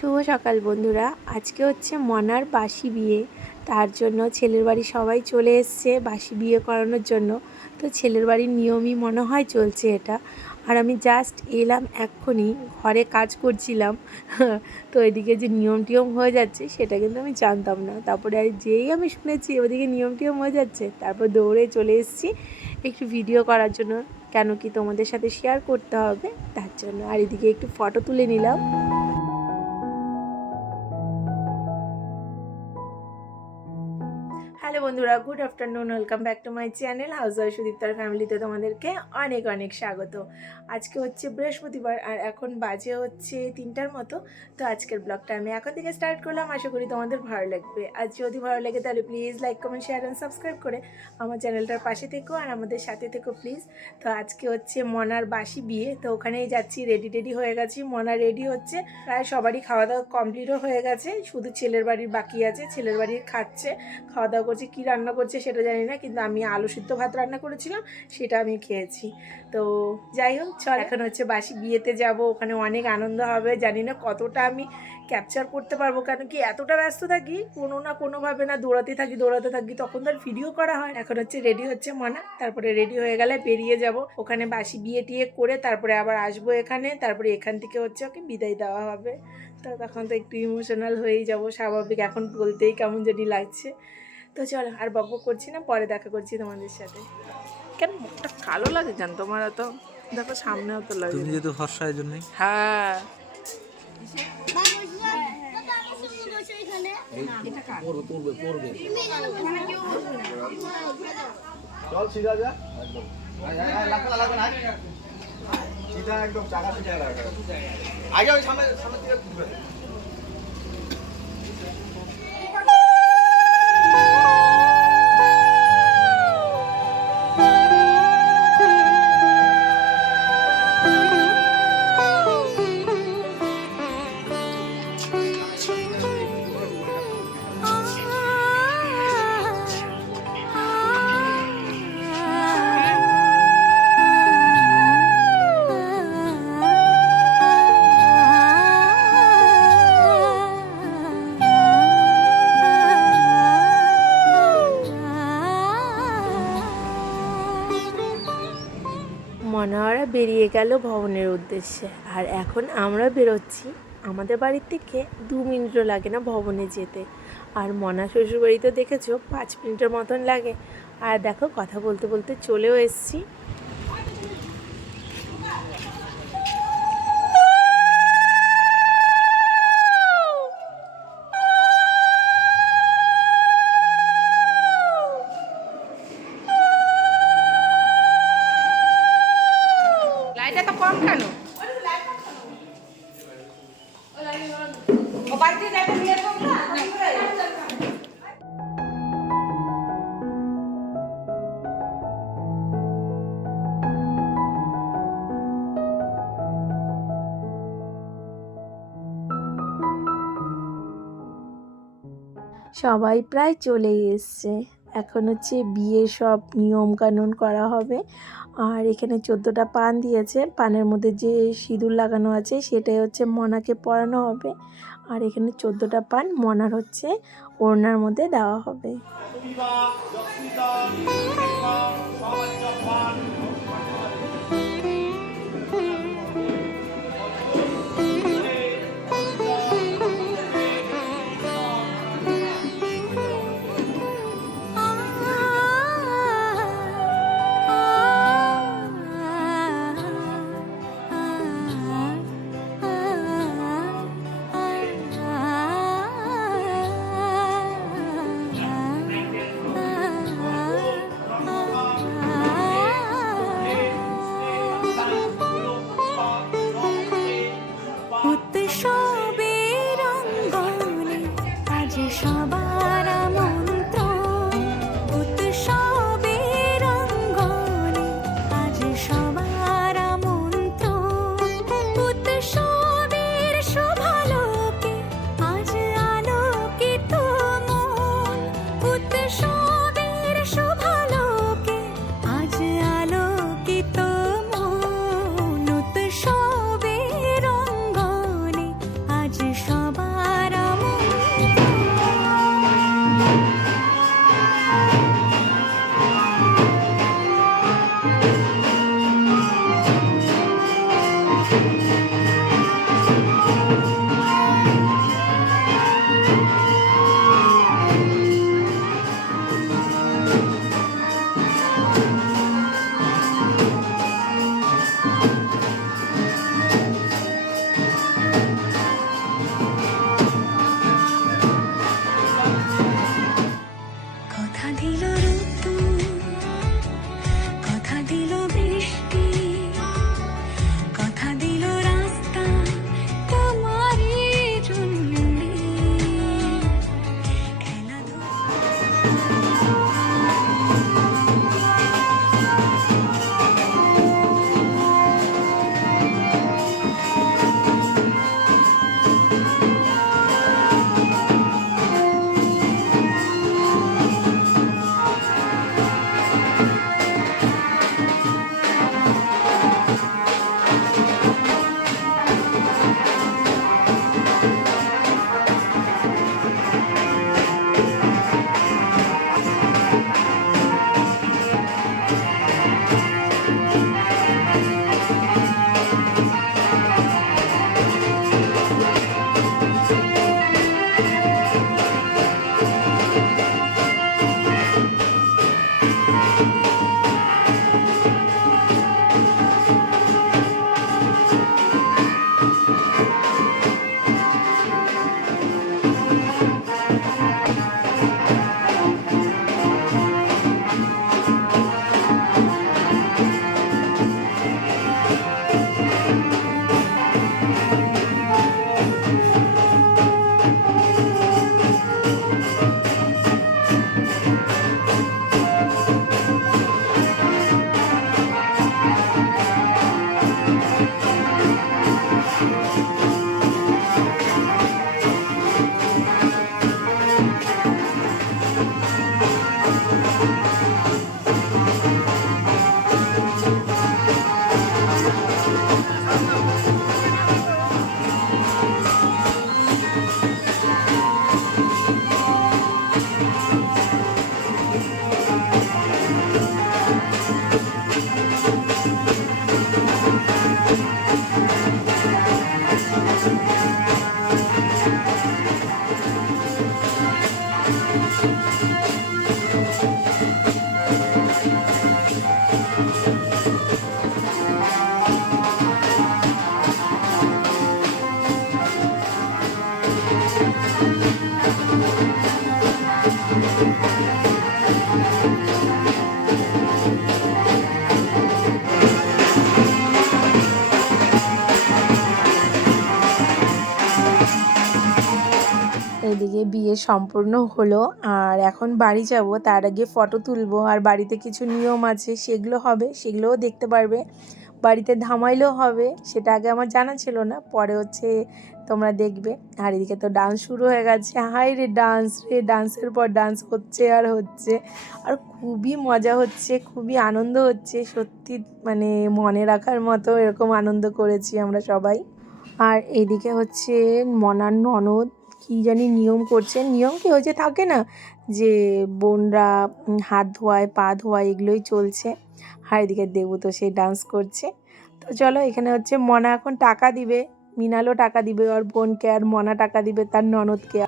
শুভ সকাল বন্ধুরা। আজকে হচ্ছে মনার বাসি বিয়ে, তার জন্য ছেলের বাড়ি সবাই চলে এসছে বাসি বিয়ে করানোর জন্য। তো ছেলের বাড়ির নিয়মই মনে হয় চলছে এটা। আর আমি জাস্ট এলাম এক্ষুনি, ঘরে কাজ করছিলাম। তো এদিকে যে নিয়ম টিয়ম হয়ে যাচ্ছে সেটা কিন্তু আমি জানতাম না। তারপরে আর যেই আমি শুনেছি ওদিকে নিয়ম টিয়ম হয়ে যাচ্ছে, তারপর দৌড়ে চলে এসেছি একটু ভিডিও করার জন্য, কেন কি তোমাদের সাথে শেয়ার করতে হবে তার জন্য। আর এদিকে একটু ফটো তুলে নিলাম। হ্যালো বন্ধুরা, good afternoon, welcome back to my channel housewife সুদীপ্তার ফ্যামিলিতে তোমাদেরকে অনেক অনেক স্বাগত। আজকে হচ্ছে বৃহস্পতিবার আর এখন বাজে হচ্ছে 3টার মতো। তো আজকের ব্লগটা আমি এখন থেকে স্টার্ট করলাম, আশা করি তোমাদের ভালো লাগবে। আর যদি ভালো লাগে তাহলে please like comment share and subscribe করে আমার চ্যানেলটার পাশে থেকো আর আমাদের সাথে থেকো প্লিজ। তো আজকে হচ্ছে মনার বাসি বিয়ে, তো ওখানেই যাচ্ছি, রেডি হয়ে গেছি। মনা রেডি হচ্ছে, প্রায় সবারই খাওয়া দাওয়া কমপ্লিটও হয়ে গেছে, শুধু ছেলের বাড়ির বাকি আছে। ছেলের বাড়ির খাচ্ছে, খাওয়া দাওয়া করছে। কী রান্না করছে সেটা জানি না, কিন্তু আমি আলু সিদ্ধ ভাত রান্না করেছিলাম, সেটা আমি খেয়েছি। তো যাই হোক, চল এখন হচ্ছে বাসি বিয়েতে যাব, ওখানে অনেক আনন্দ হবে। জানি না কতটা আমি ক্যাপচার করতে পারবো, কেন কি এতটা ব্যস্ত থাকি, কোনো না কোনোভাবে না দৌড়াতে থাকি, তখন তার ভিডিও করা হয়। এখন হচ্ছে রেডি হচ্ছে মনা, তারপরে রেডি হয়ে গেলে বেরিয়ে যাব ওখানে বাসি বিয়ে টিয়ে করে, তারপরে আবার আসবো এখানে, তারপরে এখান থেকে হচ্ছে ওকে বিদায় দেওয়া হবে। তো তখন তো একটু ইমোশনাল হয়েই যাব, স্বাভাবিক, এখন বলতেই কেমন জানি লাগছে। তো চলো আর বকবক করছি না, পরে দেখা করছি তোমাদের সাথে। কেন মুখটা কালো লাগে কেন তোমার? তো দেখো সামনেও তো লাগে, তুমি যেহেতু ফর্সা এই জন্যই। হ্যাঁ চল সিধা যা সিধা একদম চাকা সিধা রাখা আগে ওই সামনে সামনে দিকে ঘুরবে। মনোহরা বেরিয়ে গেল ভবনের উদ্দেশ্যে, আর এখন আমরা বেরোচ্ছি। আমাদের বাড়ির থেকে 2 মিনিটও লাগে না ভবনে যেতে, আর মনা শ্বশুরবাড়ি তো দেখেছো 5 মিনিটের মতন লাগে। আর দেখো কথা বলতে বলতে চলেও এসেছি। লাইটটা তো কম কেন? সবাই প্রায় চলেই এসছে। এখন হচ্ছে বিয়ের সব নিয়ম কানুন করা হবে। আর এখানে 14টা পান দিয়েছে, পানের মধ্যে যে সিঁদুর লাগানো আছে সেটাই হচ্ছে মনাকে পরানো হবে। আর এখানে 14টা পান মনার হচ্ছে ওড়নার মধ্যে দেওয়া হবে। এদিকে বিয়ে সম্পূর্ণ হলো আর এখন বাড়ি যাব। তার আগে ফটো তুলবো আর বাড়িতে কিছু নিয়ম আছে সেগুলো হবে, সেগুলোও দেখতে পারবে। বাড়িতে ধামাইলেও হবে, সেটা আগে আমার জানা ছিল না, পরে হচ্ছে তোমরা দেখবে। আর এদিকে তো ডান্স শুরু হয়ে গেছে, হাই রে ডান্স রে, ডান্সের পর ডান্স হচ্ছে আর হচ্ছে, আর খুবই মজা হচ্ছে, খুবই আনন্দ হচ্ছে সত্যি, মানে মনে রাখার মতো এরকম আনন্দ করেছি আমরা সবাই। আর এদিকে হচ্ছে মনার ননদ কি জানি নিয়ম করছে, নিয়ম কি হয়েছে থাকে না যে বোনরা হাত ধোয়ায় পা ধোয়ায়, এগুলোই চলছে। আর এদিকে দেবু তো সে ডান্স করছে। তো চলো, এখানে হচ্ছে মনা এখন টাকা দিবে, মিনালও টাকা দিবে ওর বোনকে, আর মনা টাকা দিবে তার ননদকে।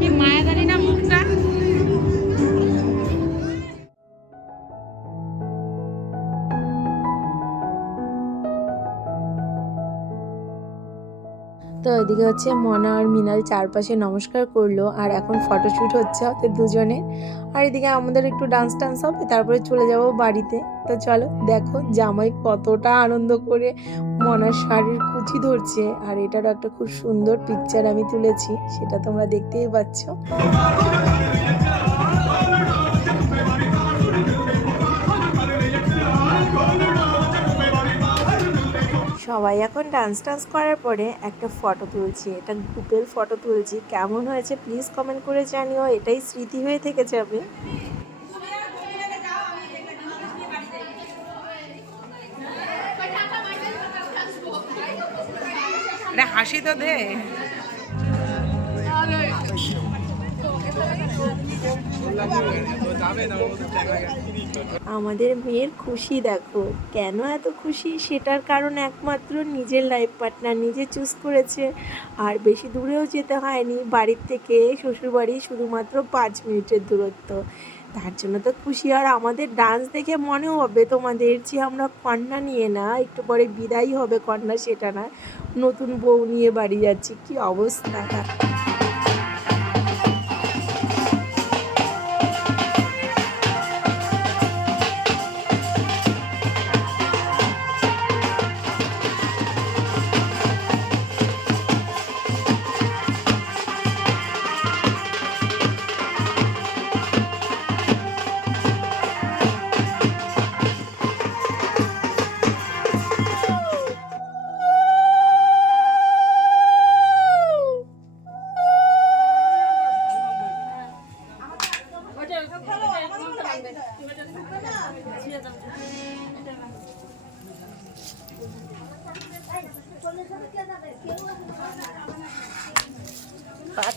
কি মায়াদারি না মুখটা। তো এদিকে হচ্ছে মনা আর মিনাল চারপাশে নমস্কার করলো আর এখন ফটোশ্যুট হচ্ছে ওদের দুজনের। আর এদিকে আমাদের একটু ডান্স টান্স হবে, তারপরে চলে যাব বাড়িতে। তো চলো দেখো জামাই কতটা আনন্দ করে মনার শাড়ির কুচি ধরছে, আর এটারও একটা খুব সুন্দর পিকচার আমি তুলেছি, সেটা তোমরা দেখতেই পাচ্ছ। সবাই এখন ডান্স টান্স করার পরে একটা ফটো তুলছি, এটা গ্রুপের ফটো তুলছি, কেমন হয়েছে প্লিজ কমেন্ট করে জানিও, এটাই স্মৃতি হয়ে থেকে যাবে। হাসি তো দে। আমাদের মেয়ের খুশি দেখো, কেন এত খুশি সেটার কারণ একমাত্র নিজের লাইফ পার্টনার নিজে চুজ করেছে। আর বেশি দূরেও যেতে হয়নি, বাড়ির থেকে শ্বশুরবাড়ি শুধুমাত্র 5 মিনিটের দূরত্ব, তার জন্য তো খুশি। আর আমাদের ডান্স দেখে মনেও হবে তোমাদের যে আমরা কন্যা নিয়ে না, একটু পরে বিদায় হবে কন্যা, সেটা না, নতুন বউ নিয়ে বাড়ি যাচ্ছি, কি অবস্থা।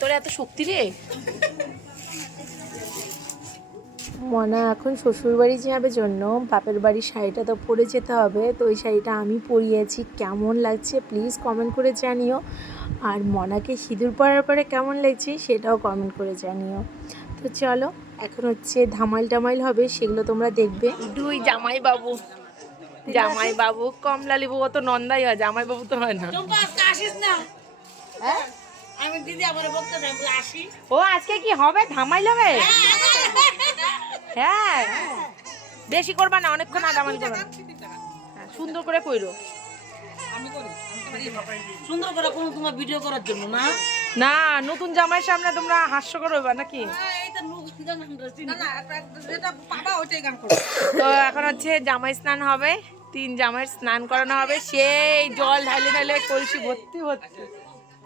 তোর এত শক্তি রে। মনা এখন শ্বশুরবাড়ি যাবে জন্য বাপের বাড়ির শাড়িটা তো পরে যেতে হবে, তো ওই শাড়িটা আমি পরিয়েছি, কেমন লাগছে প্লিজ কমেন্ট করে জানিও। আর মনাকে সিঁদুর পরার পরে কেমন লাগছে সেটাও কমেন্ট করে জানিও। তো চলো, এখন হচ্ছে ধামাইল টামাইল হবে, সেগুলো তোমরা দেখবে। দুই জামাই বাবু, জামাই বাবু কমলা লেবু, অত নন্দাই হয়, জামাই বাবু তো হয় না। হ্যাঁ আমি দিদি আমার বলতে আসি, ও আজকে কি হবে ধামাইল হবে? হ্যাঁ বেশি করবা না, অনেকক্ষণ আগামাল করবা না, সুন্দর করে কইরো। আমি করি সুন্দর করে কোন তোমার ভিডিও করার জন্য না, না নতুন জামাইয়ের সামনে তোমরা হাস্যকর হইবা নাকি? তো এখন হচ্ছে জামাই স্নান হবে, তিন জামাইয়ের স্নান করানো হবে, সেই জল ঢালে ঢালে কলসি ভর্তি ভর্তি।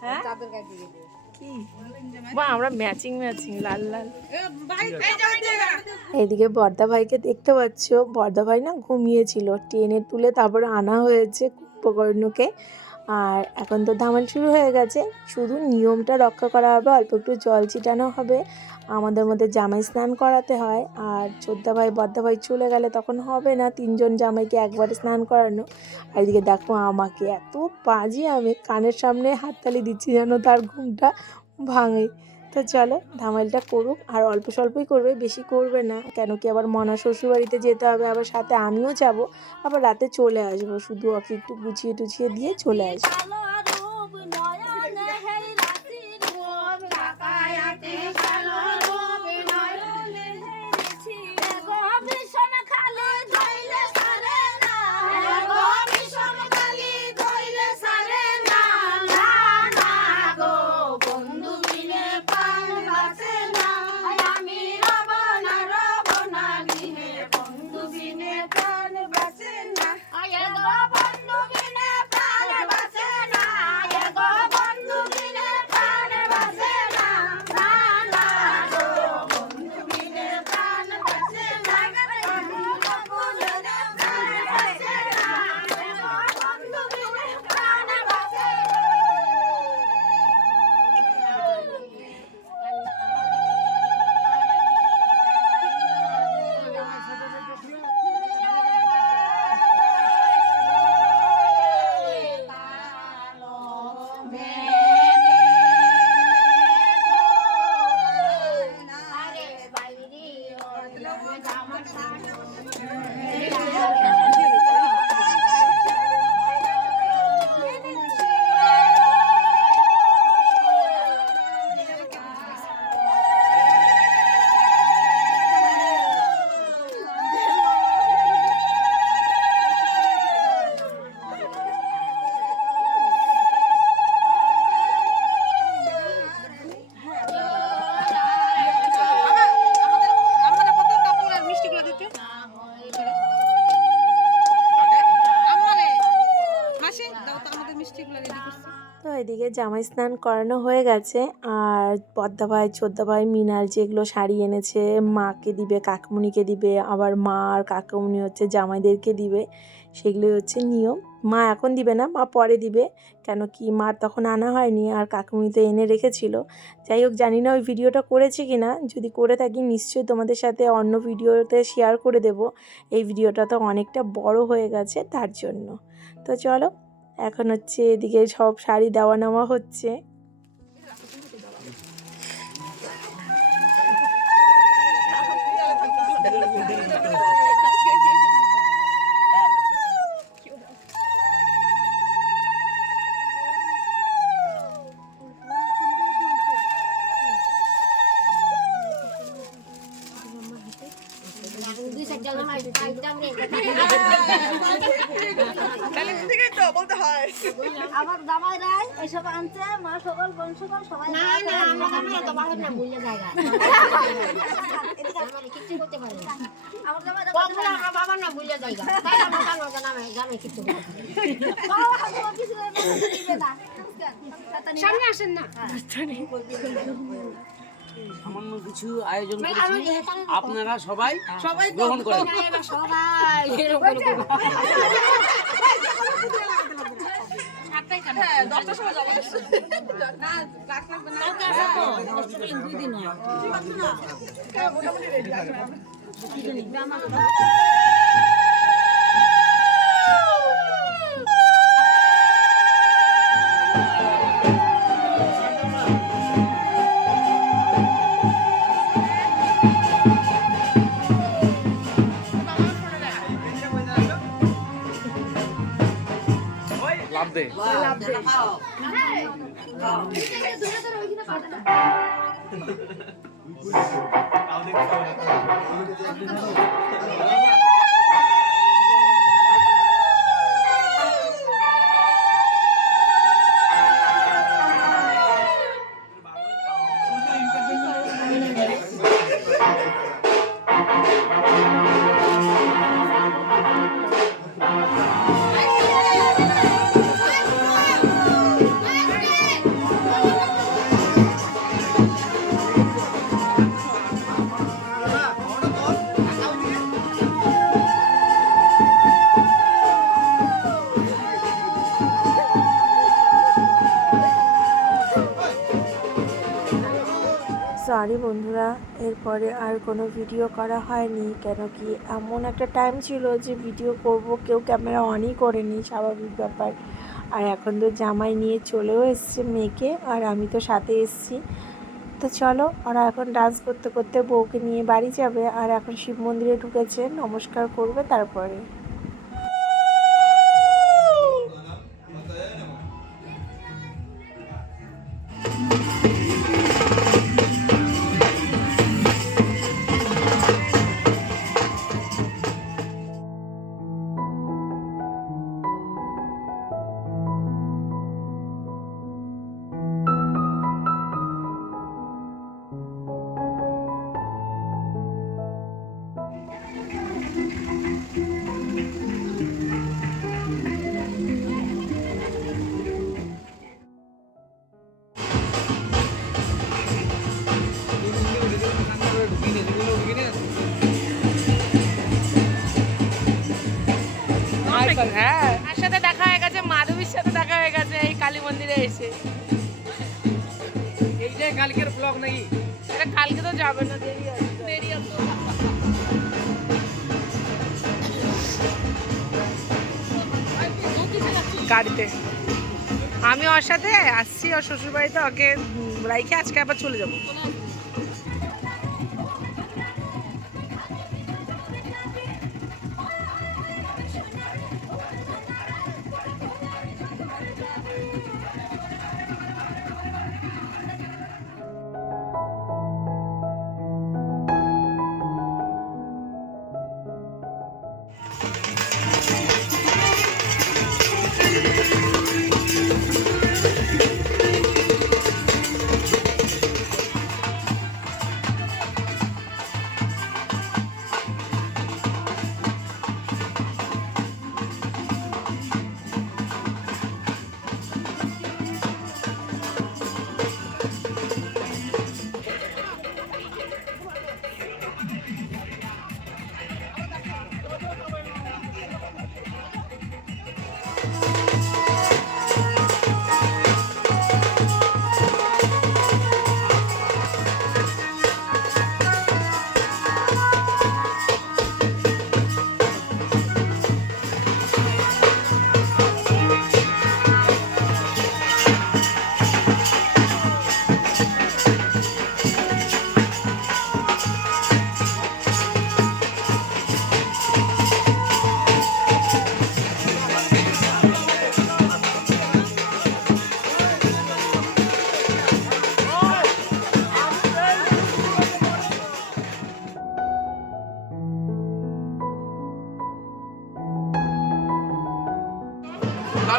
হ্যাঁ কি বা আমরা ম্যাচিং ম্যাচিং লাল লাল। এইদিকে বর্দা ভাইকে দেখতে পাচ্ছ, বর্দা ভাই না ঘুমিয়েছিল, টেনে তুলে তারপরে আনা হয়েছে কুম্ভকর্ণকে। আর এখন তো ধামাল শুরু হয়ে গেছে, শুধু নিয়মটা রক্ষা করা হবে, অল্প একটু জল ছিটানো হবে, আমাদের মধ্যে জামাই স্নান করাতে হয়। আর চোদ্দা ভাই বর্দা ভাই চলে গেলে তখন হবে না তিনজন জামাইকে একবারে স্নান করানো। আর এদিকে দেখো আমাকে এত বাজে, আমি কানের সামনে হাততালি দিচ্ছি যেন তার ঘুমটা ভাঙে। তো চলো ধামাইলটা করুক, আর অল্প স্বল্পই করবে, বেশি করবে না, কেন কি আবার মনা শ্বশুরবাড়িতে যেতে হবে, আবার সাথে আমিও যাব, আবার রাতে চলে আসবো, শুধু ওকে একটু গুছিয়ে টুছিয়ে দিয়ে চলে আসবো। তো এদিকে জামাই স্নান করানো হয়ে গেছে, আর বদ্দা ভাই ছোদ্দা ভাই মিনার যেগুলো শাড়ি এনেছে মাকে দিবে, কাকুমণিকে দিবে, আবার মা আর কাকুমণি হচ্ছে জামাইদেরকে দিবে, সেগুলোই হচ্ছে নিয়ম। মা এখন দিবে না, মা পরে দিবে, কেন কি মার তখন আনা হয়নি, আর কাকুমণি তো এনে রেখেছিল। যাই হোক, জানি না ওই ভিডিওটা করেছি কি না, যদি করে থাকি নিশ্চয়ই তোমাদের সাথে অন্য ভিডিওতে শেয়ার করে দেব। এই ভিডিওটা তো অনেকটা বড় হয়ে গেছে তার জন্য। তো চলো এখন হচ্ছে এদিকে সব শাড়ি দেওয়া নেওয়া হচ্ছে। আবার জামাইরাই এসব আনছে, মা সকল বোন সকল সবাই না না আমরা তো বাহির না ভুলে জায়গা আমরা কিছু করতে পারি না। আমার জামাইরা বলে আমরা বাবা না ভুলে জায়গা, তাই আমরা জামাই জামাই কিছু করতে বাবা হাতে কিছু দিবে না। সামনে আসেন না, সামান্য কিছু আয়োজন করেছি, আপনারা সবাই গ্রহণ করেন। সবাই লাভ দে সরি বন্ধুরা, এরপরে আর কোনো ভিডিও করা হয়নি, কেন কি এমন একটা টাইম ছিল যে ভিডিও করব কেউ ক্যামেরা অনই করেনি, স্বাভাবিক ব্যাপার। আর এখন তো জামাই নিয়ে চলেও এসছে মেয়েকে, আর আমি তো সাথে এসছি। তো চলো, ওরা এখন ডান্স করতে করতে বউকে নিয়ে বাড়ি যাবে, আর এখন শিব মন্দিরে ঢুকেছে, নমস্কার করবে তারপরে। হ্যাঁ, আর সাথে দেখা হয়ে গেছে, মাধবীর সাথে দেখা হয়ে গেছে এই কালী মন্দিরে এসে। এইটাই কালকের ব্লগ নাকি? এটা কালকে তো যাবে না, দেরি আছে, দেরি আছে গাড়িতে। আমি ওর সাথে আসছি, ওর শ্বশুরবাড়িতে ওকে রাইখে আজকে আবার চলে যাবো।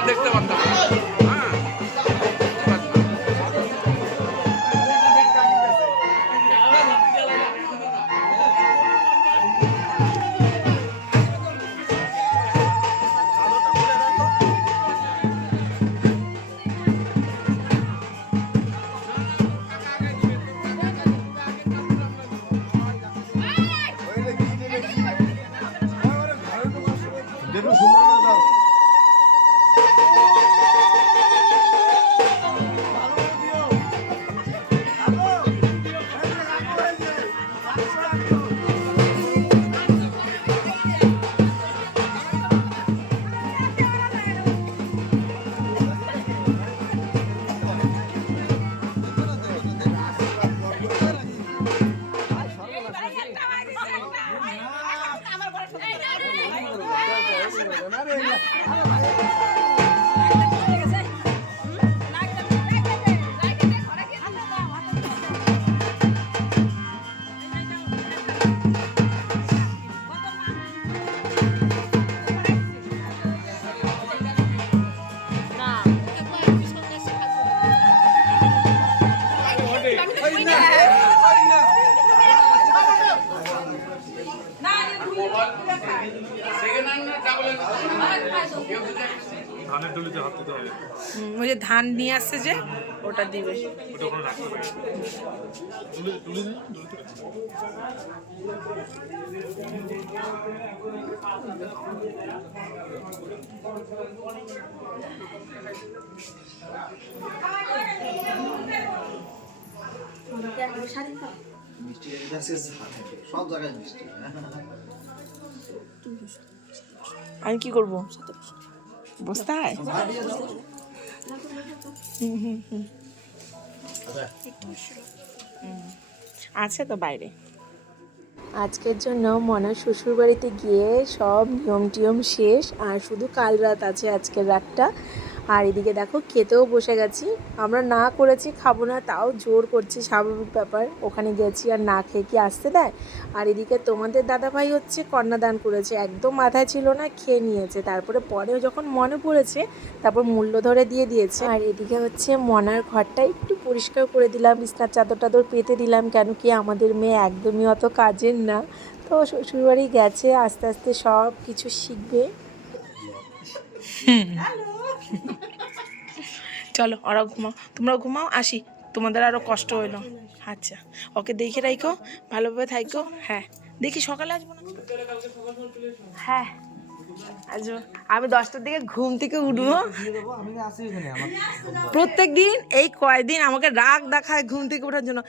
দেখতে পারতাম। দেখো সুন্দর দাও। ওই যে ধান নিয়ে আসছে যে ওটা দিবে। মিষ্টি এটা আছে সব জায়গায় মিষ্টি আমি কি করবো বসতে হয় আছে তো বাইরে। আজকের জন্য মনার শ্বশুর বাড়িতে গিয়ে সব নিয়ম টিয়ম শেষ, আর শুধু কাল রাত আছে আজকের রাতটা। আর এদিকে দেখো খেতেও বসে গেছি, আমরা না করেছি খাবো না তাও জোর করছি, স্বাভাবিক ব্যাপার, ওখানে গেছি আর না খেয়ে কি আসতে দেয়। আর এদিকে তোমাদের দাদাভাই হচ্ছে কন্যাদান করেছে, একদম মাথায় ছিল না, খেয়ে নিয়েছে, তারপরে পরেও যখন মনে পড়েছে তারপর মূল্য ধরে দিয়ে দিয়েছে। আর এদিকে হচ্ছে মনার ঘরটা একটু পরিষ্কার করে দিলাম, বিছনার চাদর টাদর পেতে দিলাম, কেন কি আমাদের মেয়ে একদমই অত কাজের না, তো শ্বশুরবাড়ি গেছে, আস্তে আস্তে সব কিছু শিখবে। চলো ওরা ঘুমাও, তোমরা ঘুমাও, আসি, তোমাদের আরও কষ্ট হইলো। আচ্ছা ওকে দেখে রাখো, ভালোভাবে থাকো। হ্যাঁ দেখি সকালে আসবো না। হ্যাঁ আসবো, আমি 10টার দিকে ঘুম থেকে উঠবো। প্রত্যেক দিন এই কয়দিন আমাকে রাগ দেখায় ঘুম থেকে ওঠার জন্য,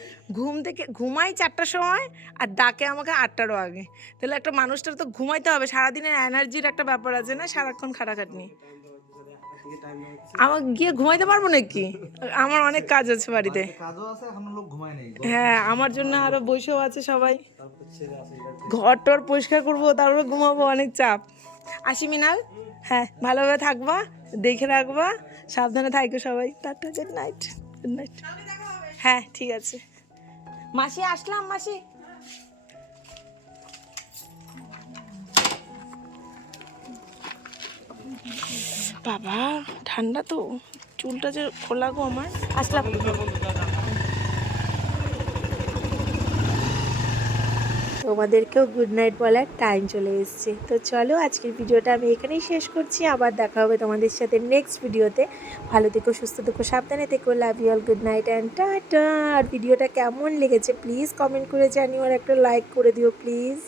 ঘুমাই 4টার সময় আর ডাকে আমাকে 8টারও আগে। তাহলে একটা মানুষটার তো ঘুমাইতে হবে, সারাদিনের এনার্জির একটা ব্যাপার আছে না, সারাক্ষণ খাটাখাটনি। আমার গিয়ে ঘুমাইতে পারবো নাকি, আমার অনেক কাজ আছে বাড়িতে। হ্যাঁ আমার জন্য আরো বসেও আছে সবাই, ঘর টর পরিষ্কার করবো, তারপরে ঘুমাবো, অনেক চাপ। আসি মিনাল, হ্যাঁ ভালোভাবে থাকবা, দেখে রাখবা, সাবধানে থাকো সবাই। Tata, good night. Good night. হ্যাঁ ঠিক আছে মাসি, আসলাম মাসি। বাবা ঠান্ডা তো, চুলটা যে খোলা গো আমার। আসলাম। তোমাদেরকেও গুড নাইট বলার টাইম চলে এসেছে, তো চলো আজকের ভিডিওটা আমি এখানেই শেষ করছি, আবার দেখা হবে তোমাদের সাথে নেক্সট ভিডিওতে। ভালো থেকো, সুস্থ থেকো, সাবধানে থেকো, love you all, good night and tata. আর ভিডিওটা কেমন লেগেছে প্লিজ কমেন্ট করে জানিও, আর একটা লাইক করে দিও প্লিজ।